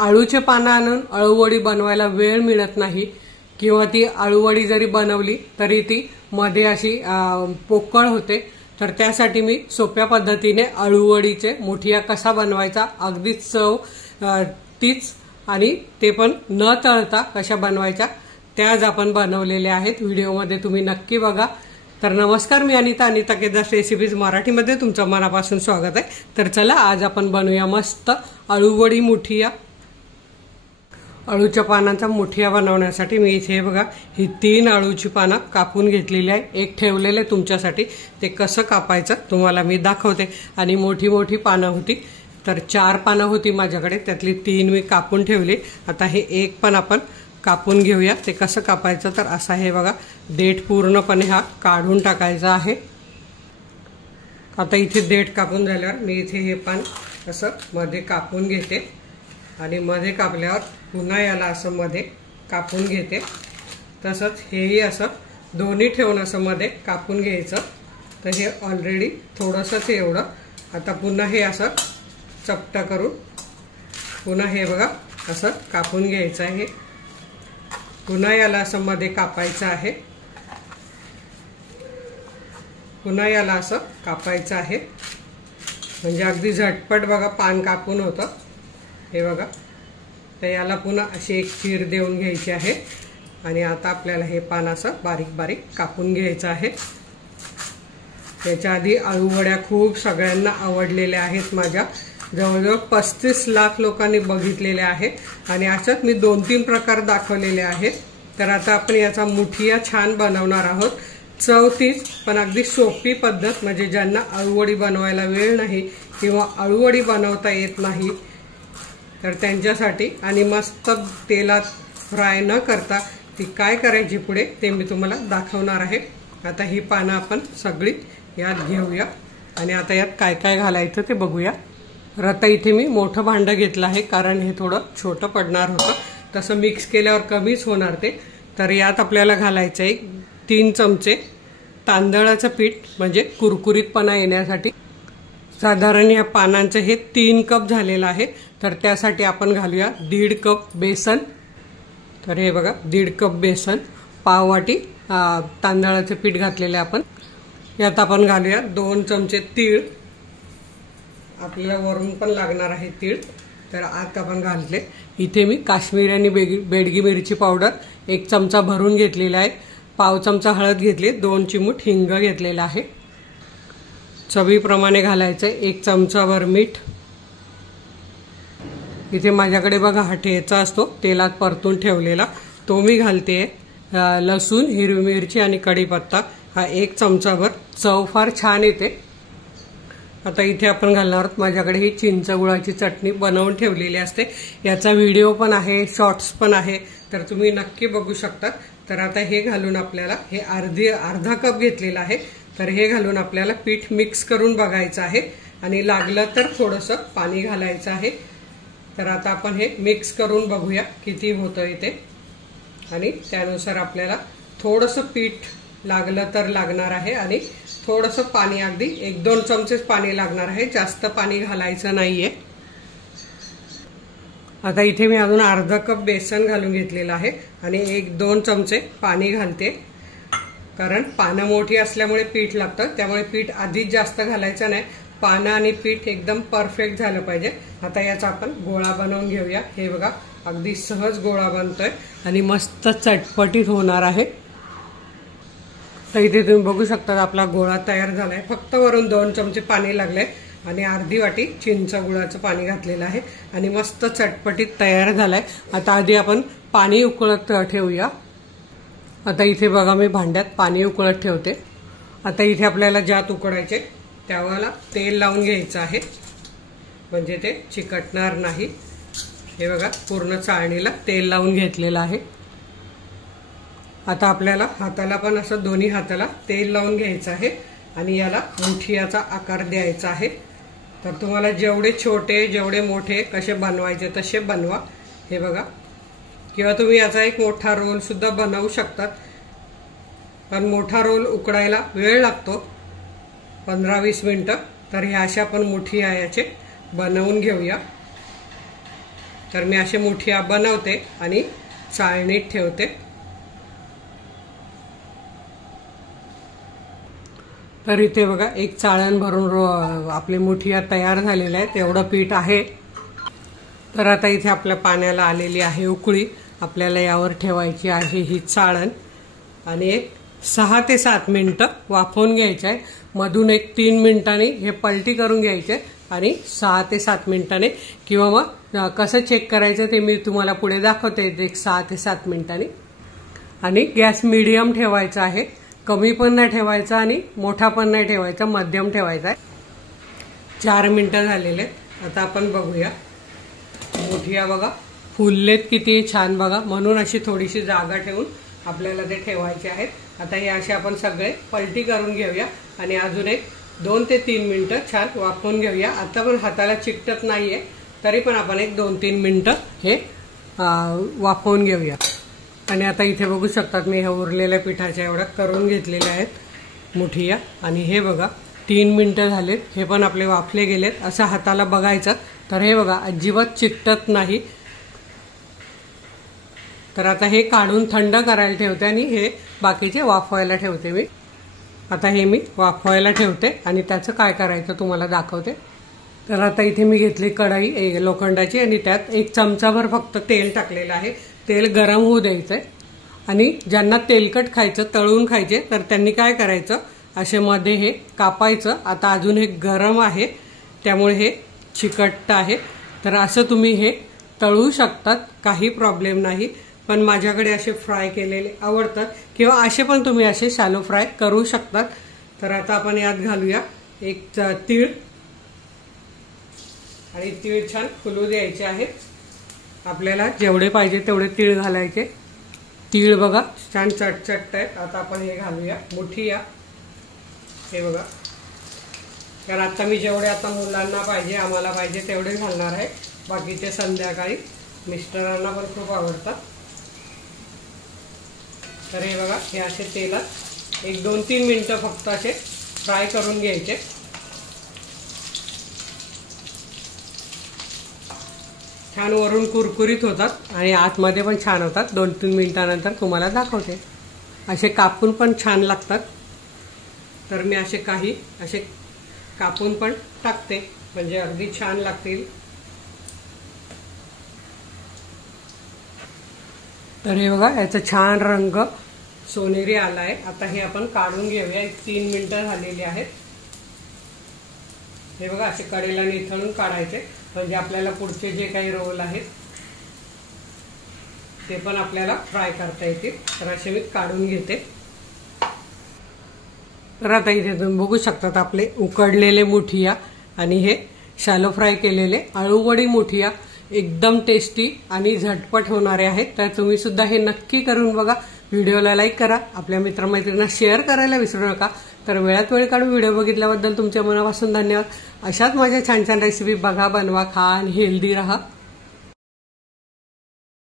आळूचे पानं आणून अळूवडी बनवायला वेळ मिळत नाही किंवा ती अळूवडी जरी बनवली तरी ती मध्ये अशी पोकळ होते, तर त्यासाठी मी सोप्या पद्धतीने अळूवडीचे मुठिया कसा बनवायचा, अगदी चव तीच आणि ते पण न तळता कशा बनवायच्या त्याच आपण बनवलेल्या आहेत। व्हिडिओमध्ये तुम्ही नक्की बघा। तर नमस्कार, मी अनिता केदार रेसिपीज मराठीमध्ये तुमचं मनापासून स्वागत आहे। तर चला आज आपण बनवूया मस्त अळूवडी मुठिया। अळूच्या पानांचा मुठिया बनवण्यासाठी मी इथे बघा ही 3 अळूची पानं कापून घेतलेली आहे। एक ठेवलेले तुमच्यासाठी, ते कसं कापायचं तुम्हाला मी दाखवते। आणि मोठी मोठी पानं होती, तर 4 पानं होती माझ्याकडे, त्यातली 3 मी कापून ठेवली। आता हे एक पण आपण कापून घेऊया। ते कसं कापायचं तर असं आहे बघा, देठ पूर्णपणे हा काढून टाकायचा आहे। आता इथे देठ कापून झाल्यावर मी इथे हे पान असं मध्ये कापून घेते आणि मध्ये कापल्यावर पुन्हा याला असं मध्ये कापून घेते। तसंच हेही असं दोन्ही ठेवून असं मध्ये कापून घ्यायचं। तर हे ऑलरेडी थोडंसंच एवढं, आता पुन्हा हे असं चपटा करून पुन्हा हे बघा असं कापून घ्यायचं आहे। पुन्हा याला असं मध्ये कापायचं आहे, पुन्हा याला असं कापायचं आहे, म्हणजे अगदी झटपट बघा पान कापून होतं। हे बघा, तर याला पुन्हा अशी एक चीर देऊन घ्यायची आहे आणि आता आपल्याला हे पान असं बारीक बारीक कापून घ्यायचं आहे। याच्या आधी अळूवड्या खूप सगळ्यांना आवडलेल्या आहेत, माझ्या जवळजवळ 35 लाख लोकांनी बघितलेल्या आहेत आणि अशाच मी 2-3 प्रकार दाखवलेले आहेत। तर आता आपण याचा मुठिया छान बनवणार आहोत। चव तीच, पण अगदी सोपी पद्धत, म्हणजे ज्यांना अळूवडी बनवायला वेळ नाही किंवा अळूवडी बनवता येत नाही तर त्यांच्यासाठी, आणि मस्त तेलात फ्राय न करता ती काय करायची पुढे ते मी तुम्हाला दाखवणार आहे। आता ही पानं आपण सगळी यात घेऊया आणि आता यात काय काय घालायचं ते बघूया। आता इथे मी मोठं भांडं घेतलं आहे, कारण हे थोडं छोटं पडणार होतं, तसं मिक्स केल्यावर कमीच होणार ते। तर यात आपल्याला घालायचं आहे 3 चमचे तांदळाचं पीठ, म्हणजे कुरकुरीतपणा येण्यासाठी। साधारण या पानांचं हे 3 कप झालेलं आहे, तर त्यासाठी आपण घालूया 1.5 कप बेसन। तर हे बघा 1.5 कप बेसन, पाववाटी तांदळाचं पीठ घातलेलं आपण। यात आपण घालूया 2 चमचे तीळ, आपल्याला वरून पण लागणार आहे तीळ, तर आत आपण घालले। इथे मी काश्मीरी आणि बेडगी मिरची पावडर 1 चमचा भरून घेतलेला आहे, पाव चमचा हळद घेतली, 2 चिमूट हिंग घेतलेला आहे। चवीप्रमाणे घालायचं 1 चमचाभर मीठ। इथे माझ्याकडे बघा हा ठेचा असतो तेलात परतून ठेवलेला, तो मी घालते। लसूण, हिरवी मिरची आणि कढीपत्ता हा 1 चमचाभर, चव फार छान येते। आता इथे आपण घालणार आहोत, माझ्याकडे ही चिंच गुळाची चटणी बनवून ठेवलेली असते, याचा व्हिडिओ पण आहे, शॉर्ट्स पण आहे, तर तुम्ही नक्की बघू शकता। तर आता हे घालून आपल्याला हे अर्धा कप घेतलेला आहे, तर हे घालून आपल्याला पीठ मिक्स करून बघायचं आहे आणि लागलं तर थोडंसं पाणी घालायचं आहे। तर आता आपण हे मिक्स करून बघूया किती होतं ते, आणि त्यानुसार आपल्याला थोडंसं पीठ लागलं तर लागणार आहे आणि थोडंसं पाणी, अगदी 1-2 चमचेच पाणी लागणार आहे, जास्त पाणी घालायचं नाहीये। आता इथे मी अजून अर्धा कप बेसन घालून घेतलेलं आहे आणि 1-2 चमचे पाणी घालते, कारण पानं मोठी असल्यामुळे पीठ लागतं, त्यामुळे पीठ आधीच जास्त घालायचं नाही, पानं आणि पीठ एकदम परफेक्ट झालं पाहिजे। आता याचा आपण गोळा बनवून घेऊया। हे बघा अगदी सहज गोळा बनतोय आणि मस्त चटपटीत होणार आहे। तर इथे तुम्ही बघू शकता आपला गोळा तयार झालाय, फक्त वरून 2 चमचे पाणी लागले आणि अर्धी वाटी चिंच गुळाचं पाणी घातलेलं आहे आणि मस्त चटपटीत तयार झालाय। आता आधी आपण पाणी उकळत ठेवूया। आता इथे बघा मी भांड्यात पाणी उकळत ठेवते। आता इथे आपल्याला ज्यात उकळायचे त्याला तेल लावून घ्यायचं आहे, म्हणजे ते चिकटणार नाही। हे बघा पूर्ण चाळणीला तेल लावून घेतलेलं आहे। आता आपल्याला हाताला पण असं दोन्ही हाताला तेल लावून घ्यायचं आहे आणि याला मुठियाचा आकार द्यायचा आहे। तर तुम्हाला जेवढे छोटे जेवढे मोठे कसे बनवायचे तसे बनवा। हे बघा, किंवा तुम्ही याचा एक मोठा रोल सुद्धा बनवू शकतात, पण मोठा रोल उकडायला वेळ लागतो 15-20 मिनिटं। तर ह्या अशा आपण मुठिया याचे बनवून घेऊया। तर मी असे मुठिया बनवते आणि चाळणीत ठेवते। तर इथे बघा एक चाळण भरून आपले मुठिया तयार झालेले आहेत, एवढं पीठ आहे। तर आता इथे आपल्या पाण्याला आलेली आहे उकळी, आपल्याला यावर ठेवायची आहे ही चाळण आणि एक 6 ते 7 मिनिटं वाफवून घ्यायचं आहे। मधून एक 3 मिनिटांनी हे पलटी करून घ्यायचे आणि 6 ते 7 मिनिटांनी, किंवा मग कसं चेक करायचं ते मी तुम्हाला पुढे दाखवते एक 6 ते 7 मिनिटांनी। आणि गॅस मीडियम ठेवायचा आहे, कमी पण नाही ठेवायचा आणि मोठा पण नाही ठेवायचा, मध्यम ठेवायचा आहे। 4 मिनिटं झालेले, आता आपण बघूया मुठिया बघा फुललेत किती छान बघा, म्हणून अशी थोडीशी जागा ठेवून आपल्याला ते ठेवायचे आहेत। आता हे असे आपण सगळे पलटी करून घेऊया आणि अजून एक 2 ते 3 मिनिटं छान वाफवून घेऊया। आता पण हाताला चिकटत नाहीये, तरी पण आपण एक 2-3 मिनिटं हे वाफवून घेऊया। आणि आता इथे बघू शकतात मी ह्या उरलेल्या पिठाच्या एवढ्या करून घेतलेल्या आहेत मुठिया, आणि हे बघा 3 मिनिटं झालेत, हे पण आपले वाफले गेलेत। असं हाताला बघायचं तर हे बघा अजिबात चिकटत नाही। तर आता हे काढून थंड करायला ठेवते आणि हे बाकीचे वाफवायला ठेवते मी। आता हे मी वाफवायला ठेवते आणि त्याचं काय करायचं तुम्हाला दाखवते। तर आता इथे मी घेतली कढई लोखंडाची आणि त्यात 1 चमचाभर फक्त तेल टाकलेलं आहे। तेल गरम होऊ द्यायचंय आणि ज्यांना तेलकट खायचं, तळून खायचे, तर त्यांनी काय करायचं, असे मध्ये हे कापायचं। आता अजून हे गरम आहे त्यामुळे हे चिकट आहे, तर असं तुम्ही हे तळू शकतात, काही प्रॉब्लेम नाही। पण माझ्याकडे असे फ्राय केलेले आवडतात, किंवा असे पण तुम्ही असे शॅलो फ्राय करू शकतात। तर आता आपण यात घालूया एक तीळ, आणि तीळ छान फुलू द्यायचे आहेत। आपल्याला जेवढे पाहिजे तेवढे तीळ घालायचे। तीळ बघा छान चटचट आहेत। आता आपण हे घालूया मुठिया, हे बघा, कारण आता मी जेवढे आता मुलांना पाहिजे, आम्हाला पाहिजे तेवढे घालणार आहे, बाकीचे संध्याकाळी मिस्टरांना पण खूप आवडतात। तर हे बघा हे असे तेलात एक 2-3 मिनिटं फक्त असे फ्राय करून घ्यायचे। छान वरून कुरकुरीत होतात आणि आतमध्ये पण छान होतात। 2-3 मिनिटानंतर तुम्हाला दाखवते, असे कापून पण छान लागतात। तर मी असे काही असे कापून पण टाकते, म्हणजे अगदी छान लागतील। तर हे बघा याचा छान रंग सोनेरी आला आहे। आता हे आपण काढून घेऊया, 3 मिनिटं झालेली आहेत। हे बघा असे कडेला निथळून काढायचे, म्हणजे आपल्याला पुढचे जे काही रोल आहेत ते पण आपल्याला फ्राय करता येतील। तर असे मी काढून घेते। तर आता इथे तुम्ही बघू शकतात आपले उकडलेले मुठिया आणि हे शॅलो फ्राय केलेले अळूवडी मुठिया एकदम टेस्टी आणि झटपट होणारे आहेत। तर तुम्ही सुद्धा हे नक्की करून बघा। व्हिडिओला लाईक करा, आपल्या मित्रमैत्रिणींना शेअर करायला विसरू नका। तर वेळात वेळ काढून व्हिडिओ बघितल्याबद्दल तुमच्या मनापासून धन्यवाद। अशाच माझ्या छान छान रेसिपी बघा, बनवा, खा आणि हेल्दी राहा।